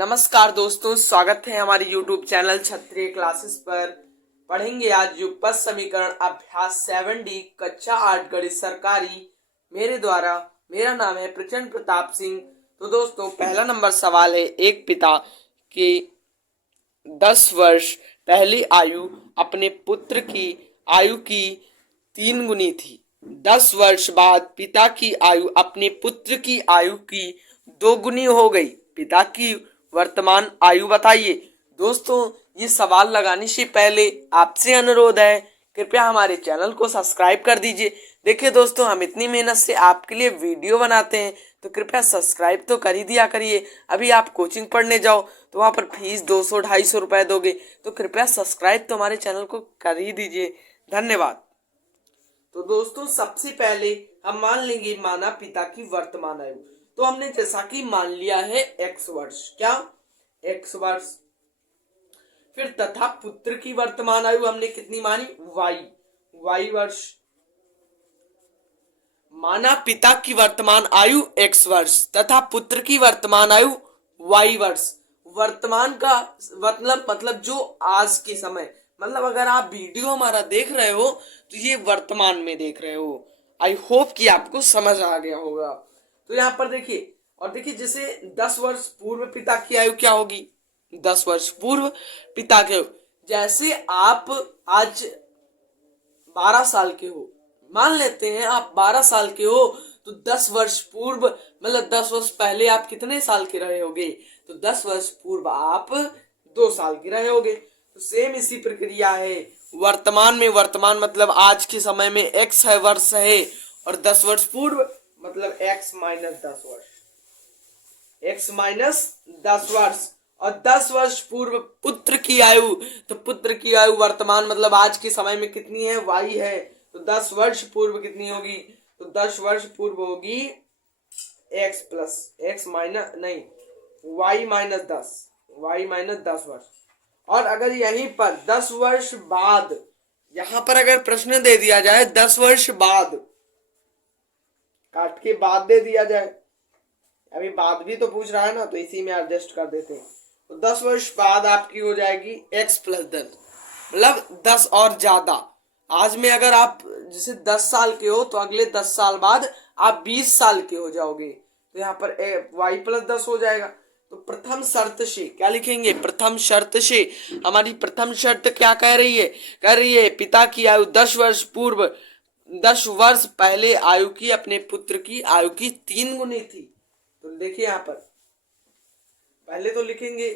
नमस्कार दोस्तों, स्वागत है हमारे YouTube चैनल क्षत्रिय क्लासेस पर। पढ़ेंगे आज युगपत समीकरण अभ्यास 7D कक्षा 8 गणित सरकारी मेरे द्वारा। मेरा नाम है प्रचंड प्रताप सिंह। तो दोस्तों, पहला नंबर सवाल है, एक पिता की 10 वर्ष पहली आयु अपने पुत्र की आयु की 3 गुनी थी। 10 वर्ष बाद पिता की आयु अपने पुत्र की आयु की 2 गुनी हो गई। पिता की वर्तमान आयु बताइए। दोस्तों, ये सवाल लगाने से पहले आपसे अनुरोध है, कृपया हमारे चैनल को सब्सक्राइब कर दीजिए। देखिए दोस्तों, हम इतनी मेहनत से आपके लिए वीडियो बनाते हैं, तो कृपया सब्सक्राइब तो कर ही दिया करिए। अभी आप कोचिंग पढ़ने जाओ तो वहाँ पर फीस 200-250 रुपए दोगे, तो कृपया सब्सक्राइब तो हमारे चैनल को कर ही दीजिए। धन्यवाद। तो दोस्तों, सबसे पहले हम मान लेंगे माना पिता की वर्तमान आयु। तो हमने जैसा कि मान लिया है x वर्ष, क्या x वर्ष। फिर तथा पुत्र की वर्तमान आयु हमने कितनी मानी, y वर्ष। माना पिता की वर्तमान आयु x वर्ष तथा पुत्र की वर्तमान आयु y वर्ष। वर्तमान का मतलब जो आज के समय, मतलब अगर आप वीडियो हमारा देख रहे हो तो ये वर्तमान में देख रहे हो। आई होप कि आपको समझ आ गया होगा। तो यहाँ पर देखिए, और देखिए जैसे 10 वर्ष पूर्व पिता की आयु क्या होगी, 10 वर्ष पूर्व पिता की आयु। जैसे आप आज 12 साल के हो, मान लेते हैं आप 12 साल के हो, तो 10 वर्ष पूर्व मतलब 10 वर्ष पहले आप कितने साल के रहे होगे, तो 10 वर्ष पूर्व आप 2 साल के रहे होगे। तो सेम इसी प्रक्रिया है वर्तमान में। वर्तमान मतलब आज के समय में x है, वर्ष है, और 10 वर्ष पूर्व मतलब x माइनस 10 वर्ष, x माइनस 10 वर्ष। और 10 वर्ष पूर्व पुत्र की आयु, तो पुत्र की आयु वर्तमान मतलब आज के समय में कितनी है, y है, तो 10 वर्ष पूर्व कितनी होगी, तो 10 वर्ष पूर्व होगी x प्लस x माइनस नहीं y माइनस 10, y माइनस 10 वर्ष। और अगर यहीं पर 10 वर्ष बाद, यहां पर अगर प्रश्न दे दिया जाए 10 वर्ष बाद, काट के बाद दे दिया जाए, अभी बाद भी तो पूछ रहा है ना, तो इसी में एडजस्ट कर देते हैं। तो 10 वर्ष बाद आपकी हो जाएगी x प्लस 10, मतलब 10 और ज्यादा। आज में अगर आप जैसे 10 साल के हो, तो अगले 10 साल बाद आप 20 साल के हो जाओगे, तो यहाँ पर y प्लस 10 हो जाएगा। तो प्रथम शर्त से क्या लिखेंगे, प्रथम शर्त से हमारी प्रथम शर्त क्या कह रही है, कह रही है पिता की आयु 10 वर्ष पूर्व 10 वर्ष पहले आयु की अपने पुत्र की आयु की 3 गुनी थी। तो देखिए यहाँ पर पहले तो लिखेंगे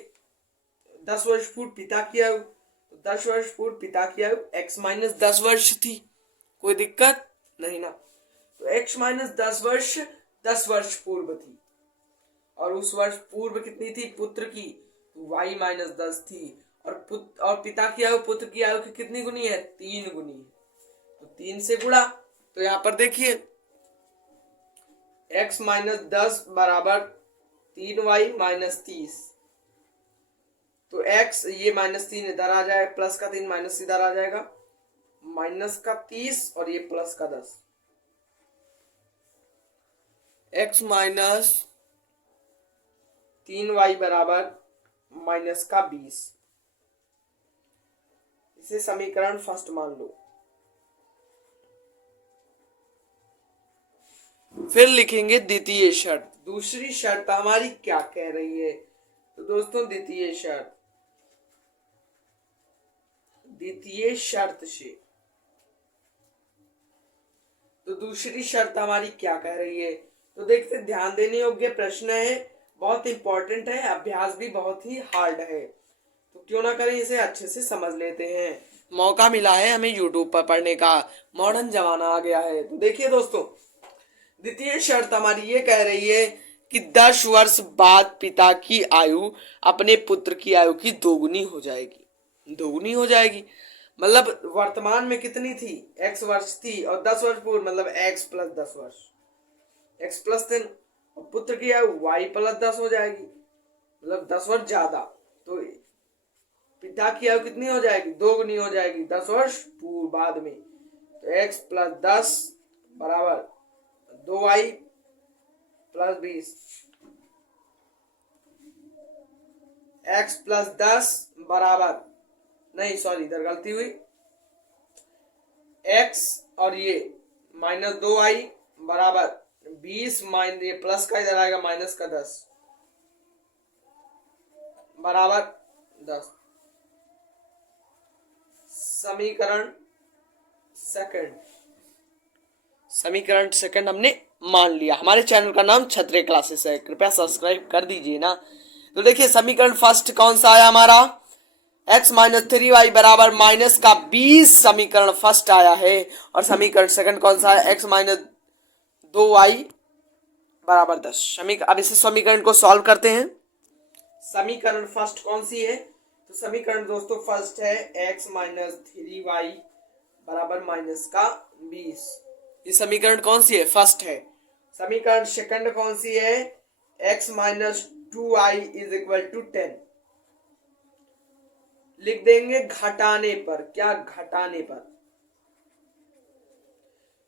10 वर्ष पूर्व पिता की आयु, तो 10 वर्ष पूर्व पिता की आयु x माइनस 10 वर्ष थी, कोई दिक्कत नहीं ना। तो x माइनस 10 वर्ष पूर्व थी, और उस वर्ष पूर्व कितनी थी पुत्र की, तो y माइनस 10 थी। और पिता की आयु पुत्र की आयु की कितनी गुनी है, 3 गुनी है, तो 3 से गुणा। तो यहाँ पर देखिए x माइनस 10 बराबर 3y माइनस 30। तो x ये माइनस 3 इधर आ जाए, प्लस का 3 माइनस इधर आ जाएगा, माइनस का 30 और ये प्लस का 10। x माइनस 3y बराबर माइनस का 20। इसे समीकरण फर्स्ट मान लो। फिर लिखेंगे द्वितीय शर्त। दूसरी शर्त हमारी क्या कह रही है, तो दोस्तों द्वितीय शर्त से, तो दूसरी शर्त हमारी क्या कह रही है, तो देखते, ध्यान देने योग्य प्रश्न है, बहुत इंपॉर्टेंट है, अभ्यास भी बहुत ही हार्ड है, तो क्यों ना करें, इसे अच्छे से समझ लेते हैं। मौका मिला है हमें यूट्यूब पर पढ़ने का, मॉडर्न जमाना आ गया है। तो देखिए दोस्तों, द्वितीय शर्त हमारी ये कह रही है कि 10 वर्ष बाद पिता की आयु अपने पुत्र की आयु की 2 गुनी हो जाएगी, 2 गुनी हो जाएगी। मतलब वर्तमान में कितनी थी, x वर्ष थी, और 10 वर्ष पूर्व मतलब x प्लस 10 वर्ष, x प्लस 10, और पुत्र की आयु y प्लस 10 हो जाएगी, मतलब 10 वर्ष ज्यादा। तो पिता की आयु कितनी हो जाएगी, 2 गुनी हो जाएगी 10 वर्ष पूर्व बाद में। तो x प्लस 10 बराबर 2y प्लस 20। x प्लस 10 बराबर, नहीं सॉरी इधर गलती हुई, x और ये माइनस 2i बराबर 20 माइनस ये प्लस का इधर आएगा माइनस का 10 बराबर 10। समीकरण सेकंड हमने मान लिया। हमारे चैनल का नाम छत्रे क्लासेस है, कृपया सब्सक्राइब कर दीजिए ना। तो देखिए समीकरण फर्स्ट कौन सा आया हमारा, x माइनस 3y बराबर माइनस का 20 समीकरण फर्स्ट आया है। और समीकरण सेकंड कौन सा है, x माइनस 2y बराबर 10। अब इस समीकरण को सॉल्व करते हैं। समीकरण फर्स्ट कौन सी है, तो समीकरण दोस्तों फर्स्ट है x माइनस 3y बराबर माइनस का 20। ये समीकरण कौन सी है, फर्स्ट है। समीकरण सेकंड कौन सी है, x minus 2i is equal to 10। लिख देंगे घटाने पर, क्या घटाने पर,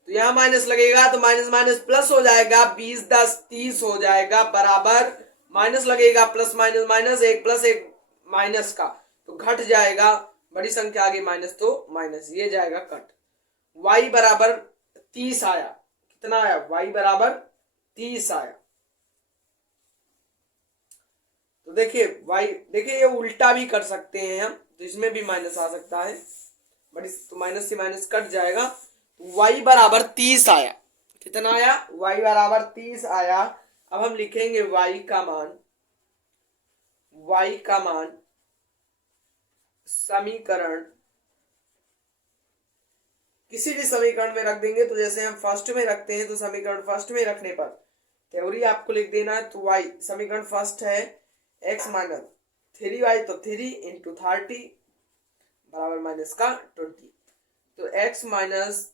तो यहां माइनस लगेगा तो माइनस माइनस प्लस हो जाएगा, 20 10 30 हो जाएगा बराबर, माइनस लगेगा प्लस माइनस माइनस, एक प्लस एक माइनस का तो घट जाएगा, बड़ी संख्या आगे माइनस तो माइनस, ये जाएगा कट। y बराबर 30 आया, कितना आया, y बराबर 30 आया। तो देखिए y, देखिए ये उल्टा भी कर सकते हैं हम, तो इसमें भी माइनस आ सकता है, बड़ी तो माइनस से माइनस कट जाएगा। y बराबर 30 आया, कितना आया, y बराबर 30 आया। अब हम लिखेंगे y का मान समीकरण, किसी भी समीकरण में रख देंगे, तो जैसे हम फर्स्ट में रखते हैं तो समीकरण फर्स्ट में रखने पर थ्योरी आपको लिख देना है। तो y समीकरण फर्स्ट है x माइनस 3y, तो 3 इंटू 30 बराबर माइनस का 20, तो x माइनस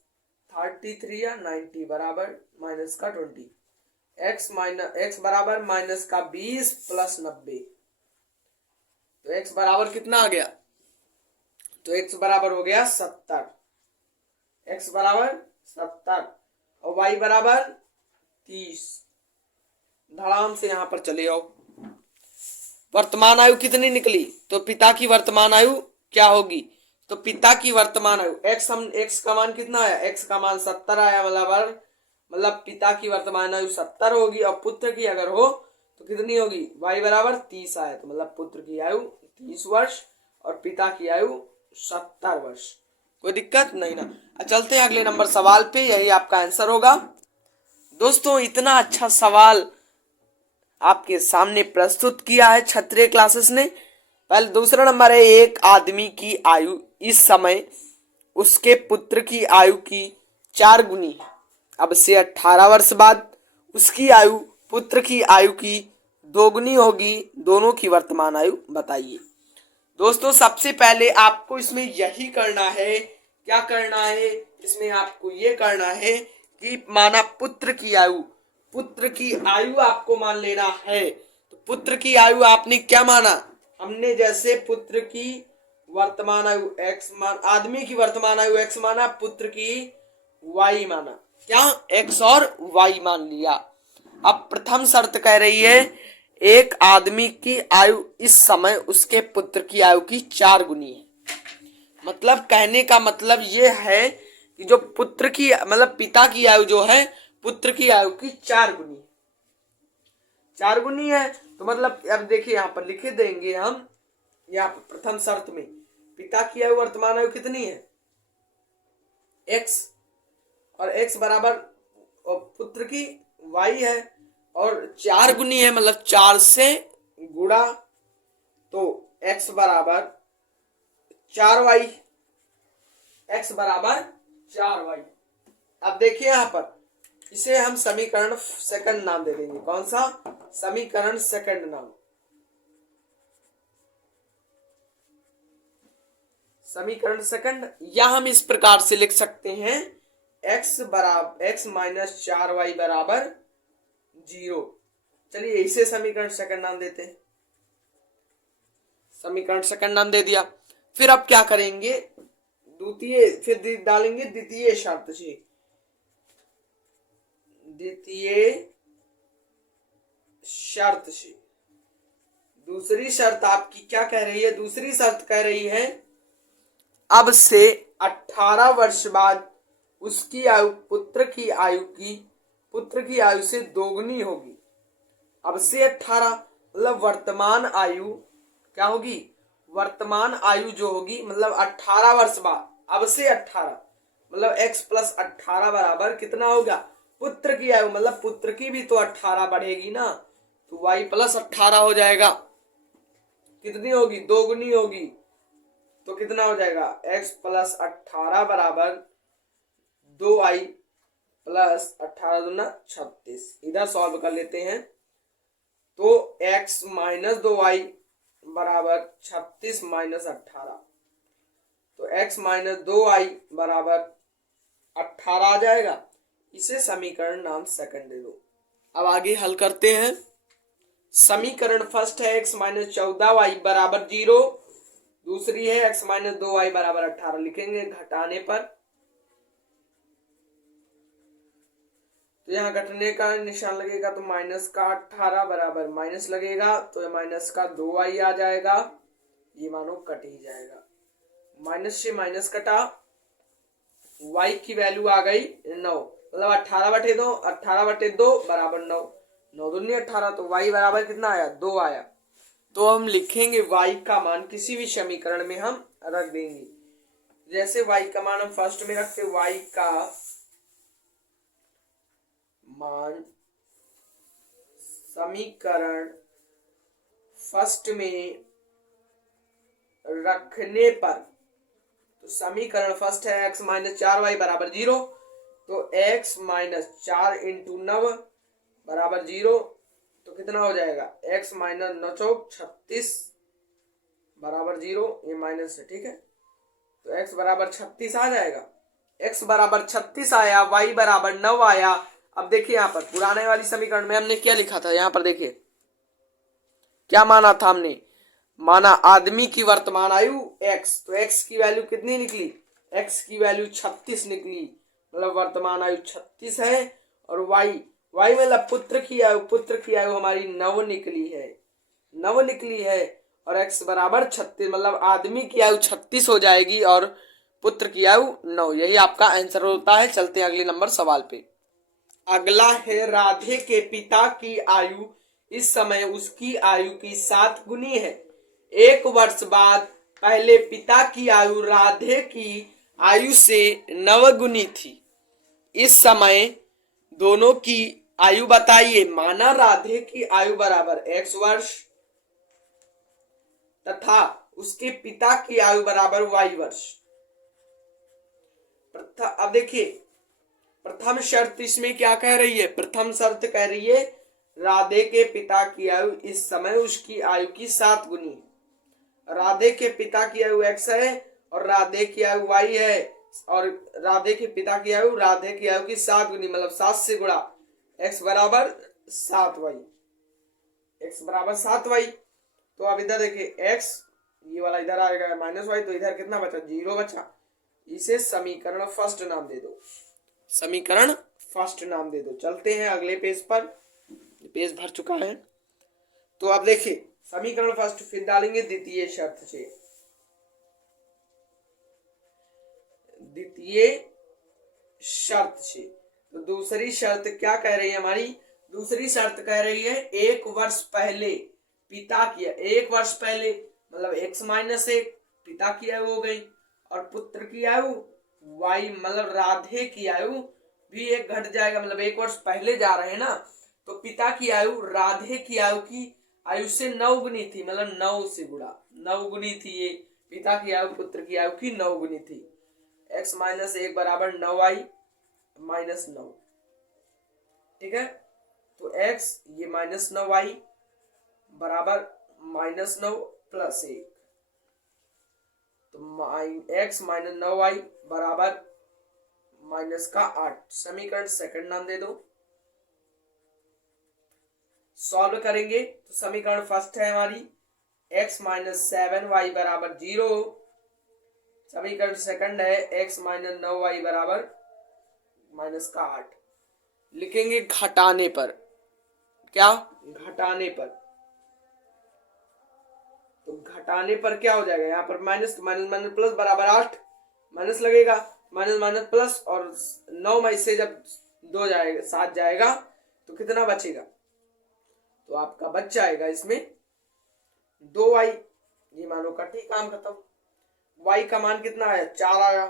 33 या 90 बराबर माइनस का 20, x बराबर माइनस का 20 प्लस 90, तो x बराबर कितना आ गया, तो x बराबर हो गया 70, x बराबर 70 और y बराबर 30। धड़ाम से यहां पर चले आओ। वर्तमान आयु कितनी निकली, तो पिता की वर्तमान आयु क्या होगी, तो पिता की वर्तमान आयु x का मान कितना आया, x का मान 70 आया, मतलब पिता की वर्तमान आयु 70 होगी, और पुत्र की अगर हो तो कितनी होगी, y बराबर 30 आया, तो मतलब पुत्र की आयु 30 वर्ष और पिता की आयु 70 वर्ष। कोई दिक्कत नहीं ना। चलते हैं अगले नंबर सवाल पे, यही आपका आंसर होगा। दोस्तों इतना अच्छा सवाल आपके सामने प्रस्तुत किया है छत्रे क्लासेस ने। पहले दूसरा नंबर है, एक आदमी की आयु इस समय उसके पुत्र की आयु की 4 गुनी है। अब से 18 वर्ष बाद उसकी आयु पुत्र की आयु की 2 गुनी होगी, दोनों की वर्तमान आयु बताइए। दोस्तों सबसे पहले आपको इसमें यही करना है, क्या करना है, इसमें आपको ये करना है कि माना पुत्र की आयु आपको मान लेना है। तो पुत्र की आयु आपने क्या माना, हमने जैसे पुत्र की वर्तमान आयु x मान, आदमी की वर्तमान आयु x माना, पुत्र की y माना, क्या x और y मान लिया। अब प्रथम शर्त कह रही है एक आदमी की आयु इस समय उसके पुत्र की आयु की 4 गुनी है। मतलब कहने का मतलब ये है कि जो पुत्र की मतलब पिता की आयु जो है पुत्र की आयु की 4 गुनी है, 4 गुनी है। तो मतलब अब देखिए यहाँ पर लिखे देंगे हम, यहाँ पर प्रथम शर्त में पिता की आयु वर्तमान आयु कितनी है x, और x बराबर पुत्र की y है, और 4 गुनी है मतलब 4 से गुणा, तो x बराबर 4y, x बराबर 4y। अब देखिए यहां पर इसे हम समीकरण सेकंड नाम दे देंगे, कौन सा, समीकरण सेकंड नाम, समीकरण सेकंड, या हम इस प्रकार से लिख सकते हैं x माइनस 4y बराबर 0। चलिए इसे समीकरण सेकंड नाम देते हैं, समीकरण सेकंड नाम दे दिया। फिर अब क्या करेंगे, फिर डालेंगे द्वितीय शर्त से, दूसरी शर्त आपकी क्या कह रही है? दूसरी शर्त कह रही है अब से 18 वर्ष बाद उसकी आयु पुत्र की आयु से दोगुनी होगी। अब से 18 मतलब वर्तमान आयु क्या होगी? वर्तमान आयु जो होगी मतलब 18 वर्ष बाद, अब से 18 मतलब x प्लस 18 बराबर कितना होगा? पुत्र की आयु मतलब पुत्र की भी तो 18 बढ़ेगी ना, तो y प्लस 18 हो जाएगा। कितनी होगी? दोगुनी होगी। तो कितना हो जाएगा? x प्लस 18 बराबर 2y प्लस 18 दूना 36। इधर सॉल्व कर लेते हैं तो x माइनस 2y बराबर 36 माइनस 18, तो x माइनस 2y बराबर 18 आ जाएगा। इसे समीकरण नाम सेकंड दे दो। अब आगे हल करते हैं। समीकरण फर्स्ट है x माइनस 14y बराबर 0, दूसरी है x माइनस 2y बराबर 18। लिखेंगे घटाने पर, तो यहाँ घटने का निशान लगेगा तो माइनस का 18 बराबर माइनस लगेगा, तो माइनस का 2y आ जाएगा। ये मानो कट ही जाएगा, माइनस से माइनस कटा, y की वैल्यू आ गई 9, मतलब 18/2 बराबर 9, 9 दूनी 18, तो y बराबर कितना आया? 2 आया। तो हम लिखेंगे y का मान किसी भी समीकरण में हम रख देंगे। जैसे y का मान हम फर्स्ट में रखते, y का मान समीकरण फर्स्ट में रखने पर, तो समीकरण फर्स्ट है x माइनस 4y बराबर 0, तो x माइनस 4 इंटू 9 बराबर 0, तो कितना हो जाएगा? x माइनस 9 चौक 36 बराबर 0, ये माइनस है, ठीक है। तो x बराबर 36 आ जाएगा। x बराबर 36 आया, y बराबर 9 आया। अब देखिए यहाँ पर पुराने वाली समीकरण में हमने क्या लिखा था, यहाँ पर देखिए क्या माना था हमने, माना आदमी की वर्तमान आयु x, तो x की वैल्यू कितनी निकली? x की वैल्यू 36 निकली, मतलब वर्तमान आयु 36 है। और y मतलब पुत्र की आयु हमारी 9 निकली है, और x बराबर 36 मतलब आदमी की आयु 36 हो जाएगी और पुत्र की आयु 9। यही आपका आंसर होता है। चलते हैं अगले नंबर सवाल पे। अगला है राधे के पिता की आयु इस समय उसकी आयु की 7 गुनी है। 1 वर्ष बाद पहले पिता की आयु राधे की आयु से 9 गुनी थी। इस समय दोनों की आयु बताइए। माना राधे की आयु बराबर x वर्ष तथा उसके पिता की आयु बराबर y वर्ष। अब देखिए प्रथम शर्त इसमें क्या कह रही है? प्रथम शर्त कह रही है राधे के पिता की आयु इस समय उसकी आयु की 7 गुनी। राधे के पिता की आयु x है और राधे की आयु y है, और राधे के पिता की आयु राधे की आयु की 7 गुनी, मतलब 7 से गुणा, x बराबर 7y, x बराबर 7y। तो अब इधर देखिए x ये वाला इधर आएगा माइनस y, तो इधर कितना बचा? 0 बचा। इसे समीकरण फर्स्ट नाम दे दो, समीकरण फर्स्ट नाम दे दो। चलते हैं अगले पेज पर, पेज भर चुका है। तो अब देखिए समीकरण फर्स्ट, फिर डालेंगे द्वितीय शर्त से। तो दूसरी शर्त क्या कह रही है हमारी? दूसरी शर्त कह रही है 1 वर्ष पहले पिता की, 1 वर्ष पहले मतलब x माइनस 1 पिता की आयु हो गई, और पुत्र की आयु y मतलब राधे की आयु भी 1 घट जाएगा, मतलब 1 वर्ष पहले जा रहे हैं ना। तो पिता की आयु राधे की आयु की आयु से 9 गुनी थी, मतलब 9 से गुणा, 9 गुनी थी ये पिता की आयु पुत्र की आयु की 9 गुनी थी। x माइनस 1 बराबर 9y माइनस 9, ठीक है। तो x ये माइनस 9y बराबर माइनस 9 प्लस 1, तो x माइनस 9y बराबर माइनस का 8। समीकरण सेकंड नाम दे दो। सॉल्व करेंगे तो समीकरण फर्स्ट है हमारी x माइनस 7y बराबर 0। समीकरण सेकंड है x माइनस 9y बराबर माइनस का 8। लिखेंगे घटाने पर, क्या? घटाने पर, घटाने पर क्या हो जाएगा, यहाँ पर माइनस माइनस माइनस प्लस बराबर 8, माइनस लगेगा, माइनस माइनस प्लस, और 9 में से जब 2 जाएगा 7 जाएगा तो कितना बचेगा, तो आपका बच जाएगा इसमें 2y। ये मानो कटी, काम खत्म। y का मान कितना आया, 4 आया।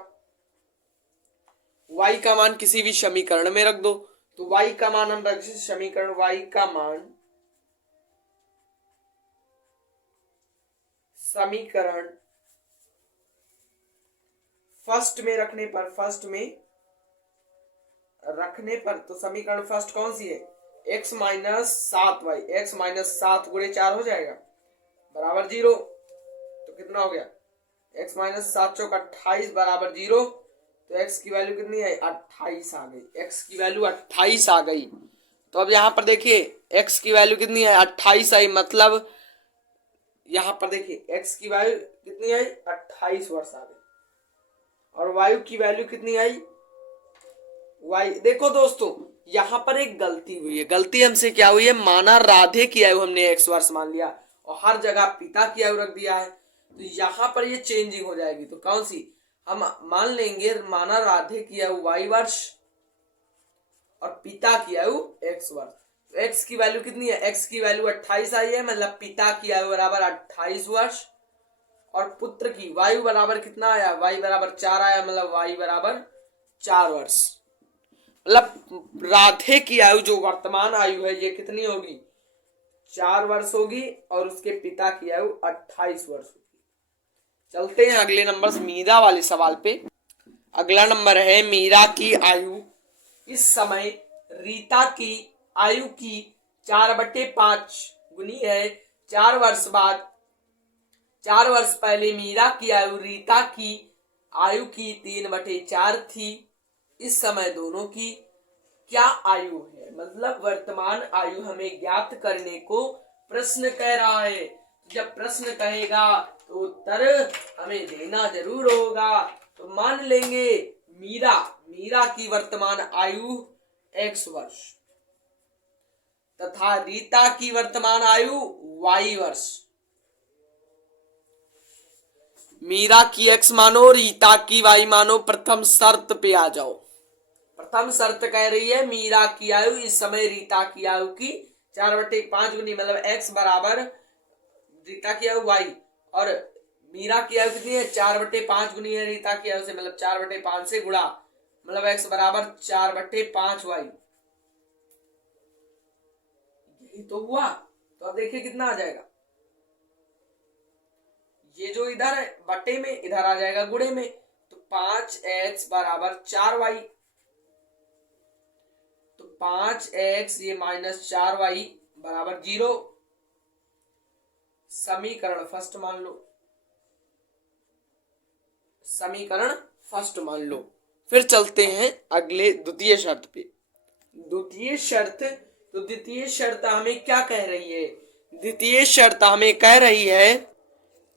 y का मान किसी भी समीकरण में रख दो, तो y का मान हम रख समीकरण y का मान समीकरण फर्स्ट में रखने पर तो समीकरण फर्स्ट कौन सी है, x minus 7y, x minus 7 गुणे 4 हो जाएगा बराबर 0। तो कितना हो गया, x माइनस 7 चौक 28 बराबर 0। तो x की वैल्यू कितनी है, 28 आ गई, x की वैल्यू 28 आ गई। तो अब यहाँ पर देखिए x की वैल्यू कितनी है, 28 आई, मतलब यहाँ पर देखिए x की वैल्यू कितनी आई, 28 वर्ष आ गई। और वायु की वैल्यू कितनी आई, वायु देखो दोस्तों यहाँ पर एक गलती हुई है। गलती हमसे क्या हुई है, माना राधे की आयु हमने x वर्ष मान लिया और हर जगह पिता की आयु रख दिया है, तो यहाँ पर ये चेंजिंग हो जाएगी। तो कौन सी, हम मान लेंगे माना राधे की आयु y वर्ष और पिता की आयु x वर्ष। तो x की वैल्यू कितनी है, x की वैल्यू 28 आई है, मतलब पिता की आयु बराबर 28 वर्ष, और पुत्र की वायु बराबर कितना आया, y बराबर 4 आया, मतलब y बराबर 4 वर्ष। मतलब राधे की आयु जो वर्तमान आयु है ये कितनी होगी, 4 वर्ष होगी, और उसके पिता की आयु 28 वर्ष होगी। चलते हैं अगले नंबर मीरा वाले सवाल पे। अगला नंबर है, मीरा की आयु इस समय रीता की आयु की 4/5 गुनी है। 4 वर्ष बाद, 4 वर्ष पहले मीरा की आयु रीता की आयु की 3/4 थी। इस समय दोनों की क्या आयु है, मतलब वर्तमान आयु हमें ज्ञात करने को प्रश्न कह रहा है। जब प्रश्न कहेगा तो उत्तर हमें देना जरूर होगा। तो मान लेंगे मीरा की वर्तमान आयु x वर्ष तथा रीता की वर्तमान आयु y वर्ष। मीरा की x मानो, रीता की y मानो। प्रथम शर्त पे आ जाओ। प्रथम शर्त कह रही है मीरा की आयु इस समय रीता की आयु की 4/5 गुनी, मतलब x बराबर रीता की आयु y, और मीरा की आयु कितनी है, 4/5 गुनी है रीता की आयु से, मतलब 4/5 से गुणा, मतलब x बराबर 4/5y। यही तो हुआ। तो अब देखिए कितना आ जाएगा, ये जो इधर है बटे में, इधर आ जाएगा गुणे में। तो 5x बराबर 4y, तो 5x ये माइनस 4y बराबर 0। समीकरण फर्स्ट मान लो, समीकरण फर्स्ट मान लो। फिर चलते हैं अगले द्वितीय शर्त पे। द्वितीय शर्त, तो द्वितीय शर्त हमें क्या कह रही है, द्वितीय शर्त हमें कह रही है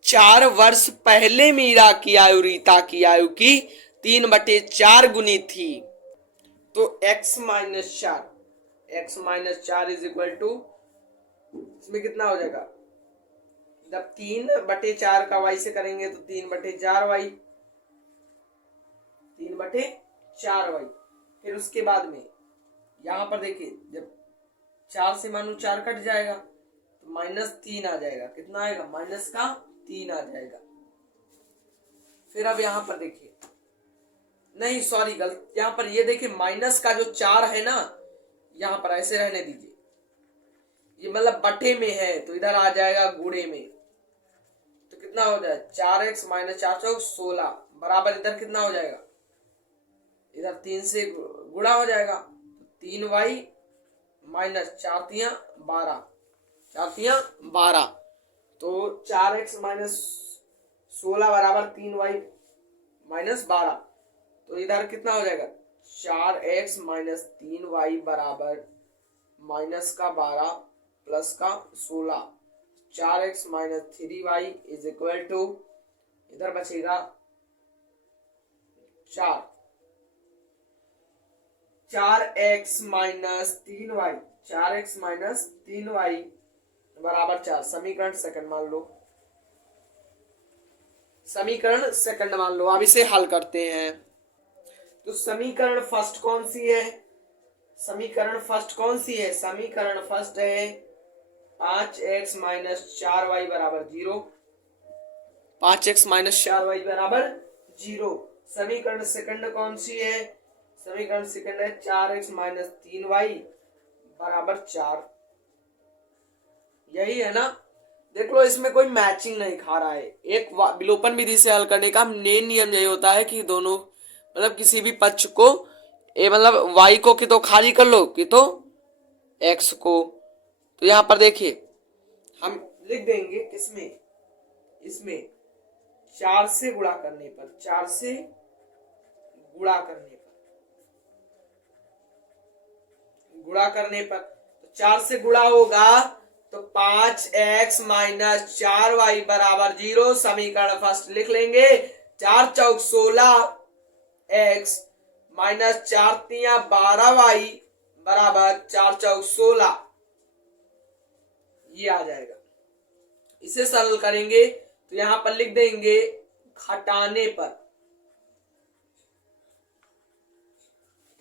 4 वर्ष पहले मीरा की आयु रीता की आयु की 3/4 गुनी थी। तो x minus 4 is equal to, इसमें कितना हो जाएगा, जब 3/4 का y से करेंगे तो 3/4y, 3/4y। फिर उसके बाद में यहां पर देखिए जब 4 से मानो 4 कट जाएगा तो -3 आ जाएगा। कितना आएगा, -3 आ जाएगा। फिर अब यहां पर देखिए, नहीं सॉरी गलत, यहां पर ये देखिए माइनस का जो 4 है ना, यहां पर ऐसे रहने दीजिए, ये मतलब बटे में है तो इधर आ जाएगा गुणे में। तो कितना हो जाए, 4x - 4 चौक 16 बराबर इधर कितना हो जाएगा, इधर 3 से गुणा हो जाएगा, 3y माइनस 4 तियां 12, 4 तियां 12। तो 4x - 16 बराबर 3y - 12। तो इधर कितना हो जाएगा, 4x - 3y बराबर -12 प्लस का 16, 4x - 3y is equal to, इधर बचेगा 4x - 3y, 4x - 3y बराबर 4। समीकरण सेकंड मान लो। समीकरण सेकंड मान लो। अब इसे हल करते हैं। तो समीकरण फर्स्ट कौन सी है? समीकरण फर्स्ट कौन सी है? समीकरण फर्स्ट है 5x माइनस 4y बराबर 0। 5x माइनस 4y बराबर 0। समीकरण सेकंड कौन सी है? समीकरण सेकंड है 4x माइनस 3y बराबर 4। यही है ना? देख लो, इसमें कोई मैचिंग नहीं खा रहा है। एक विलोपन विधि से हल करने का मेन नियम यही होता है कि दोनों मतलब किसी भी पक्ष को मतलब y को कि तो खाली कर लो कि तो x को। तो यहाँ पर देखिए हम लिख देंगे किसमें, इसमें 4 से गुणा करने पर, 4 से गुणा करने पर, गुणा करने पर तो 4 से गुणा होगा तो 5x माइनस 4y बराबर 0। समीकरण फर्स्ट लिख लेंगे 4 चौक 16x माइनस 4 तिया 12y बराबर 4 चौक 16। ये आ जाएगा। इसे सरल करेंगे तो यहां पर लिख देंगे घटाने पर,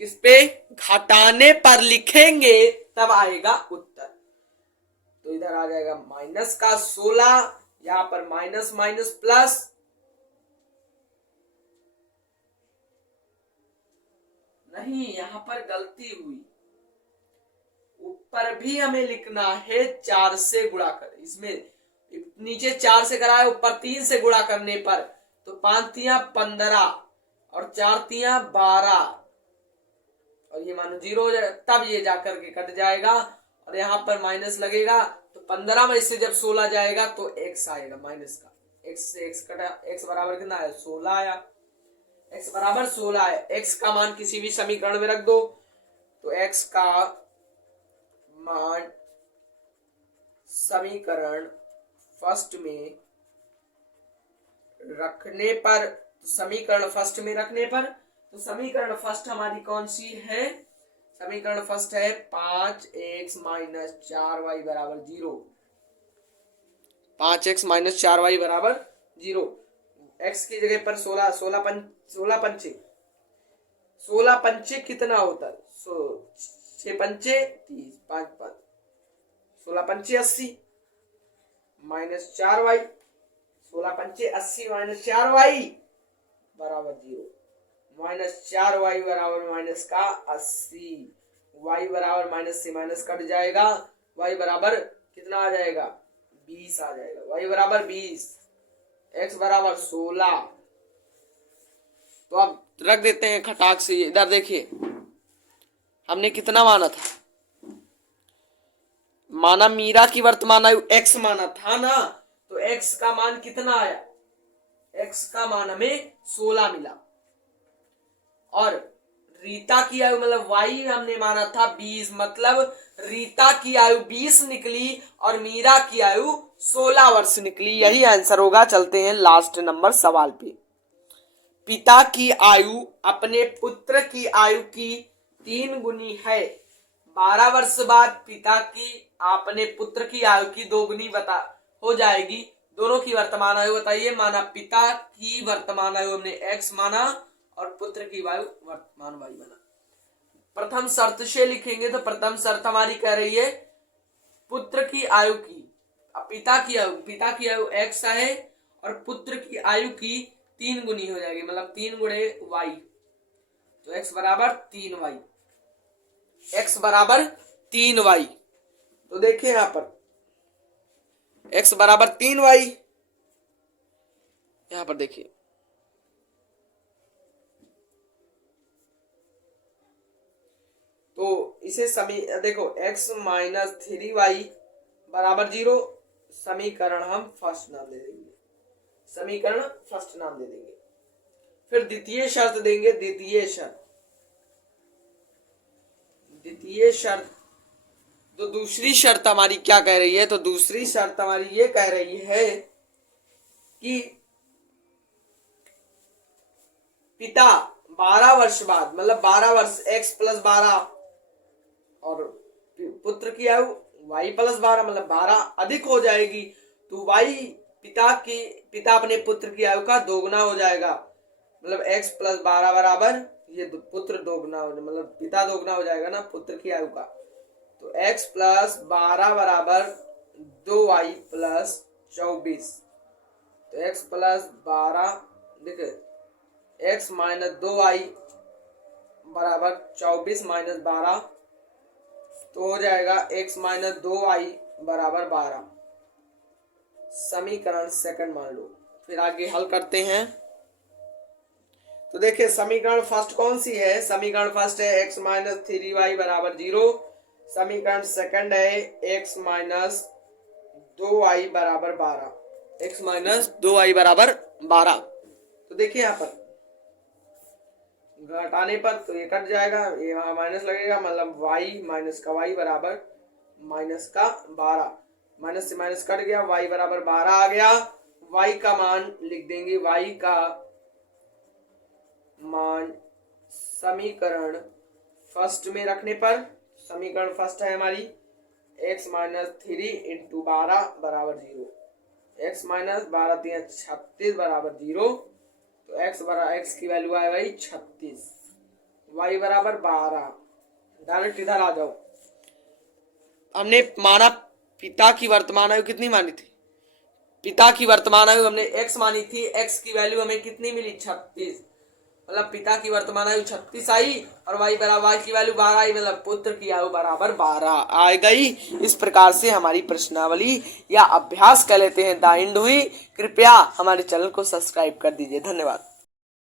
किस पे? घटाने पर लिखेंगे तब आएगा उत्तर। तो इधर आ जाएगा माइनस का 16, यहां पर माइनस माइनस प्लस, नहीं यहां पर गलती हुई, ऊपर भी हमें लिखना है 4 से गुणा कर। इसमें नीचे 4 से करा है, ऊपर 3 से गुणा करने पर तो 5 तिया 15 और 4 तिया 12 और ये मानो 0 हो जाए, तब ये जाकर के कट जाएगा और यहाँ पर माइनस लगेगा। तो 15 में से जब 16 जाएगा तो x आएगा माइनस का। x से x कटा, x बराबर कितना है? 16 आया। x बराबर 16 है। x का मान किसी भी समीकरण में रख दो तो x का मान समीकरण फर्स्ट में रखने पर, समीकरण फर्स्ट में रखने पर तो समीकरण फर्स्ट हमारी कौन सी है? समीकरण फर्स्ट है 5x माइनस 4y बराबर 0। 5x माइनस 4y बराबर 0। x की जगह पर 16, 16 पंचे कितना होता है? 6 पंचे 30, 5 5, 16 पंचे 80 माइनस 4y, 16 पंचे 80 माइनस 4y बराबर 0। माइनस 4y बराबर माइनस का 80, y बराबर माइनस से माइनस कट जाएगा, y बराबर कितना आ जाएगा? 20 आ जाएगा। y बराबर 20, x बराबर 16। तो अब रख देते हैं खटाक से। इधर देखिए हमने कितना माना था? माना मीरा की वर्तमान आयु x माना था ना, तो x का मान कितना आया? x का मान हमें 16 मिला। और रीता की आयु मतलब y हमने माना था 20, मतलब रीता की आयु 20 निकली और मीरा की आयु 16 वर्ष निकली। यही आंसर होगा। चलते हैं लास्ट नंबर सवाल पे। पिता की आयु अपने पुत्र की आयु की 3 गुनी है। 12 वर्ष बाद पिता की अपने पुत्र की आयु की 2 गुनी हो जाएगी। दोनों की वर्तमान आयु बताइए। माना पिता की वर्तमान आयु हमने x माना और पुत्र की आयु वर्तमान y माना। प्रथम शर्त से लिखेंगे तो प्रथम शर्त हमारी कह रही है पुत्र की आयु की, पिता की आयु x है और पुत्र की आयु की 3 गुनी हो जाएगी, मतलब 3 गुणे y। तो x बराबर 3y, x बराबर 3y। तो देखिए यहां पर x बराबर 3y, यहां पर देखिए तो इसे देखो x माइनस 3y बराबर 0। समीकरण हम फर्स्ट नाम दे देंगे, समीकरण फर्स्ट नाम दे देंगे। फिर द्वितीय शर्त देंगे, द्वितीय शर्त। तो दूसरी शर्त हमारी क्या कह रही है? तो दूसरी शर्त हमारी ये कह रही है कि पिता 12 वर्ष बाद, मतलब 12 वर्ष x प्लस 12 और पुत्र की आयु y प्लस 12 मतलब 12 अधिक हो जाएगी। तो y पिता अपने पुत्र की आयु का दोगुना हो जाएगा, मतलब x प्लस 12 बराबर ये पुत्र दोगुना हो, मतलब पिता दोगुना हो जाएगा ना पुत्र की आयु का। तो x प्लस 12 बराबर 2y प्लस 24। तो x प्लस 12 देखिए x माइनस 2y बराबर 24 माइनस 12, तो हो जाएगा x माइनस 2y बराबर 12। समीकरण सेकंड मान लो। फिर आगे हल करते हैं। तो देखिए समीकरण फर्स्ट कौन सी है, समीकरण फर्स्ट है x माइनस 3y बराबर 0। समीकरण सेकंड है x माइनस 2y बराबर 12, x माइनस 2y बराबर 12। तो देखिए यहाँ पर घटाने पर तो ये कट जाएगा, ये वहां माइनस लगेगा, मतलब y माइनस का y बराबर माइनस का 12, माइनस से माइनस कट गया, y बराबर 12 आ गया। y का मान लिख देंगे, y का मान समीकरण फर्स्ट में रखने पर, समीकरण फर्स्ट है हमारी x माइनस 3 इंटू 12 बराबर 0, x माइनस 12 3 36 बराबर 0। तो x की वैल्यू आए भाई 36, y बराबर 12। डायरेक्ट इधर आ जाओ। हमने माना पिता की वर्तमान आयु कितनी मानी थी, पिता की वर्तमान आयु हमने x मानी थी, x की वैल्यू हमें कितनी मिली 36, मतलब पिता की वर्तमान आयु 36 आई और y बराबर y की वैल्यू 12 आई, मतलब पुत्र की आयु बराबर 12 आ गई। इस प्रकार से हमारी प्रश्नावली या अभ्यास कर लेते हैं द एंड हुई। कृपया हमारे चैनल को सब्सक्राइब कर दीजिए। धन्यवाद।